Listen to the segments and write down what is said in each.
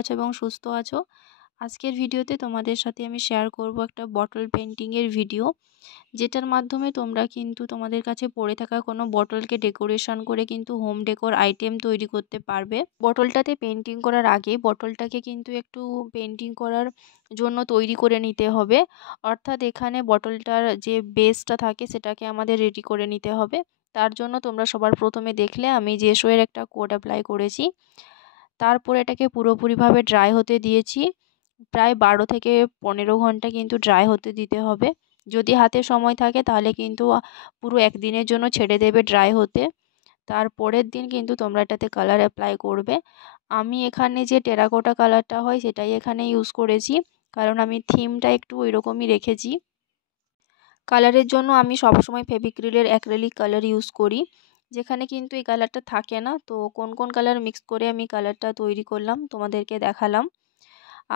আছো এবং সুস্থ আছো। আজকের ভিডিওতে তোমাদের সাথে আমি শেয়ার করব একটা বটল পেন্টিংয়ের ভিডিও, যেটার মাধ্যমে তোমরা কিন্তু তোমাদের কাছে পড়ে থাকা কোনো বটলকে ডেকোরেশন করে কিন্তু হোম ডেকোর আইটেম তৈরি করতে পারবে। বটলটাতে পেন্টিং করার আগে বটলটাকে কিন্তু একটু পেন্টিং করার জন্য তৈরি করে নিতে হবে, অর্থাৎ এখানে বটলটার যে বেসটা থাকে সেটাকে আমাদের রেডি করে নিতে হবে। তার জন্য তোমরা সবার প্রথমে দেখলে আমি জেসোয়ের একটা কোট অ্যাপ্লাই করেছি। তারপর এটাকে পুরোপুরিভাবে ড্রাই হতে দিয়েছি। প্রায় 12 থেকে 15 ঘন্টা কিন্তু ড্রাই হতে দিতে হবে। যদি হাতে সময় থাকে তাহলে কিন্তু পুরো একদিনের জন্য ছেড়ে দেবে ড্রাই হতে। তারপরের দিন কিন্তু তোমরা এটাতে কালার অ্যাপ্লাই করবে। আমি এখানে যে টেরাকোটা কালারটা হয় সেটাই এখানে ইউজ করেছি, কারণ আমি থিমটা একটু ওইরকমই রেখেছি। কালারের জন্য আমি সবসময় ফেভিক্রিলের অ্যাক্রিলিক কালার ইউজ করি, যেখানে কিন্তু এই কালারটা থাকে না। তো কোন কোন কালার মিক্স করে আমি কালারটা তৈরি করলাম তোমাদেরকে দেখালাম।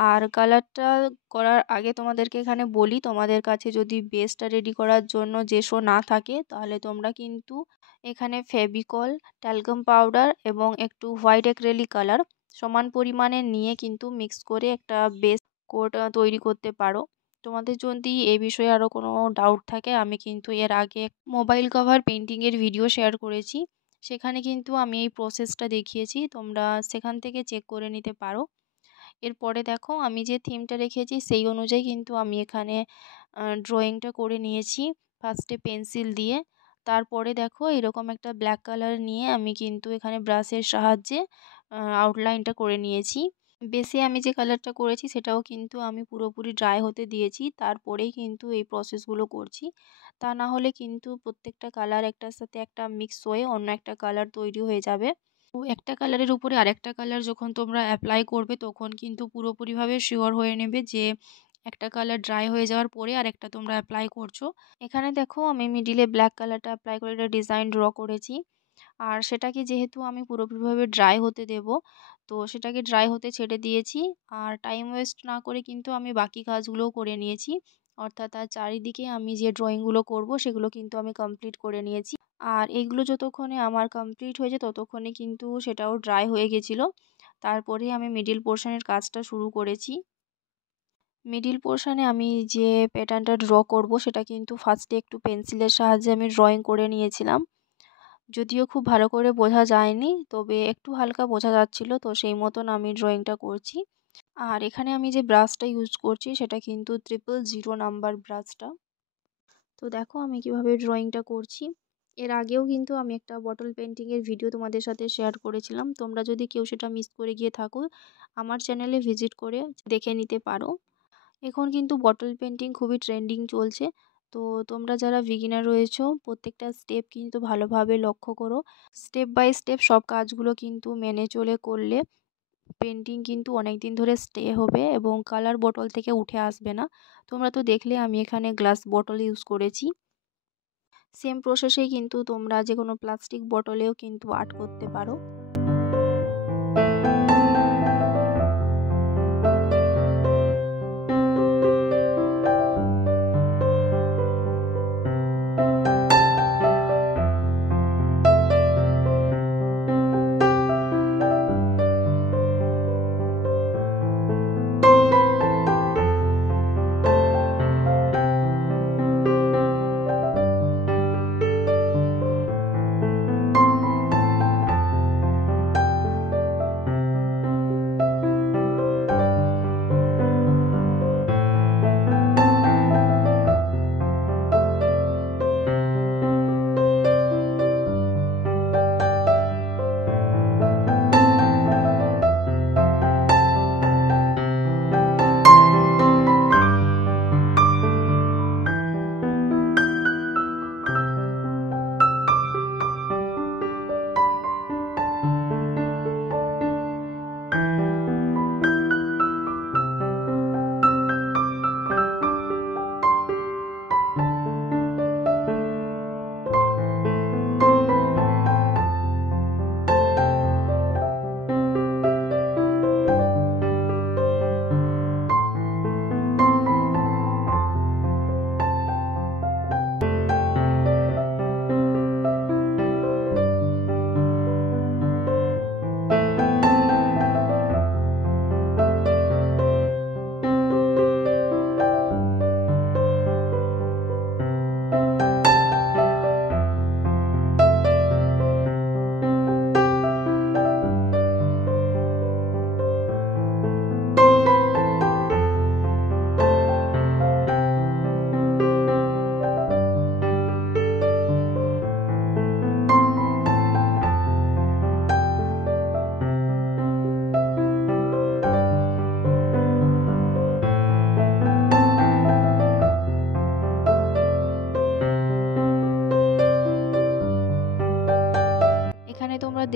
আর কালারটা করার আগে তোমাদেরকে এখানে বলি, তোমাদের কাছে যদি বেসটা রেডি করার জন্য জেসো না থাকে তাহলে তোমরা কিন্তু এখানে ফেভিকল, ট্যালকাম পাউডার এবং একটু হোয়াইট অ্যাক্রিলিক কালার সমান পরিমাণে নিয়ে কিন্তু মিক্স করে একটা বেস কোট তৈরি করতে পারো। তোমাদের যদি এই বিষয়ে আরও কোনো ডাউট থাকে, আমি কিন্তু এর আগে মোবাইল কভার পেন্টিংয়ের ভিডিও শেয়ার করেছি, সেখানে কিন্তু আমি এই প্রসেসটা দেখিয়েছি, তোমরা সেখান থেকে চেক করে নিতে পারো। এরপরে দেখো আমি যে থিমটা রেখেছি সেই অনুযায়ী কিন্তু আমি এখানে ড্রয়িংটা করে নিয়েছি ফার্স্টে পেন্সিল দিয়ে। তারপরে দেখো এরকম একটা ব্ল্যাক কালার নিয়ে আমি কিন্তু এখানে ব্রাশের সাহায্যে আউটলাইনটা করে নিয়েছি। বেসে আমি যে কালারটা করেছি সেটাও কিন্তু আমি পুরোপুরি ড্রাই হতে দিয়েছি, তারপরেই কিন্তু এই প্রসেসগুলো করছি। তা না হলে কিন্তু প্রত্যেকটা কালার একটার সাথে একটা মিক্স হয়ে অন্য একটা কালার তৈরি হয়ে যাবে। তো একটা কালারের উপরে আরেকটা কালার যখন তোমরা অ্যাপ্লাই করবে তখন কিন্তু পুরোপুরিভাবে শিওর হয়ে নেবে যে একটা কালার ড্রাই হয়ে যাওয়ার পরে আরেকটা তোমরা অ্যাপ্লাই করছো। এখানে দেখো আমি মিডিলে ব্ল্যাক কালারটা অ্যাপ্লাই করে একটা ডিজাইন ড্র করেছি। আর সেটাকে যেহেতু আমি পুরোপুরিভাবে ড্রাই হতে দেব, তো সেটাকে ড্রাই হতে ছেড়ে দিয়েছি। আর টাইম ওয়েস্ট না করে কিন্তু আমি বাকি কাজগুলোও করে নিয়েছি, অর্থাৎ তার চারিদিকে আমি যে ড্রয়িংগুলো করব সেগুলো কিন্তু আমি কমপ্লিট করে নিয়েছি। আর এইগুলো যতক্ষণে আমার কমপ্লিট হয়েছে ততক্ষণে কিন্তু সেটাও ড্রাই হয়ে গেছিলো। তারপরে আমি মিডিল পোর্শনের কাজটা শুরু করেছি। মিডিল পোর্শনে আমি যে প্যাটার্নটা ড্র করব সেটা কিন্তু ফার্স্টে একটু পেন্সিলের সাহায্যে আমি ড্রয়িং করে নিয়েছিলাম। যদিও খুব ভালো করে বোঝা যায়নি, তবে একটু হালকা বোঝা যাচ্ছিল, তো সেই মতন আমি ড্রয়িংটা করছি। আর এখানে আমি যে ব্রাশটা ইউজ করছি সেটা কিন্তু 000 নাম্বার ব্রাশটা। তো দেখো আমি কিভাবে ড্রয়িংটা করছি। এর আগেও কিন্তু আমি একটা বটল পেন্টিংয়ের ভিডিও তোমাদের সাথে শেয়ার করেছিলাম, তোমরা যদি কেউ সেটা মিস করে গিয়ে থাকো আমার চ্যানেলে ভিজিট করে দেখে নিতে পারো। এখন কিন্তু বটল পেন্টিং খুবই ট্রেন্ডিং চলছে, তো তোমরা যারা বিগিনার রয়েছো প্রত্যেকটা স্টেপ কিন্তু ভালোভাবে লক্ষ্য করো। স্টেপ বাই স্টেপ সব কাজগুলো কিন্তু মেনে চলে করলে পেন্টিং কিন্তু অনেক দিন ধরে স্টে হবে এবং কালার বটল থেকে উঠে আসবে না। তোমরা তো দেখলে আমি এখানে গ্লাস বটল ইউজ করেছি। সেম প্রসেসেই কিন্তু তোমরা যে কোনো প্লাস্টিক বটলেও কিন্তু আর্ট করতে পারো।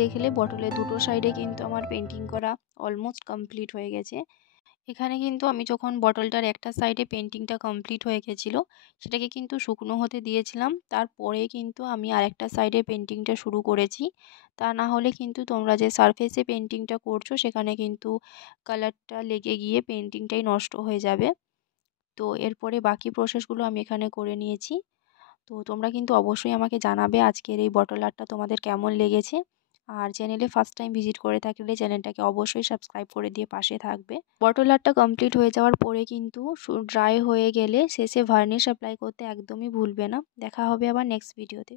দেখলে বটলের দুটো সাইডে কিন্তু আমার পেন্টিং করা অলমোস্ট কমপ্লিট হয়ে গেছে। এখানে কিন্তু আমি যখন বটলটার একটা সাইডে পেন্টিংটা কমপ্লিট হয়ে গেছিলো সেটাকে কিন্তু শুকনো হতে দিয়েছিলাম, তারপরে কিন্তু আমি আরেকটা সাইডে পেন্টিংটা শুরু করেছি। তা না হলে কিন্তু তোমরা যে সারফেসে পেন্টিংটা করছো সেখানে কিন্তু কালারটা লেগে গিয়ে পেন্টিংটাই নষ্ট হয়ে যাবে। তো এরপরে বাকি প্রসেসগুলো আমি এখানে করে নিয়েছি। তো তোমরা কিন্তু অবশ্যই আমাকে জানাবে আজকের এই বটল আর্টটা তোমাদের কেমন লেগেছে। আর চ্যানেলে ফার্স্ট টাইম ভিজিট করে থাকলে চ্যানেলটাকে অবশ্যই সাবস্ক্রাইব করে দিয়ে পাশে থাকবে। বটল আর্টটা কমপ্লিট হয়ে যাওয়ার পরে কিন্তু ড্রাই হয়ে গেলে শেষে ভার্নিশ অ্যাপ্লাই করতে একদমই ভুলবে না। দেখা হবে আবার নেক্সট ভিডিওতে।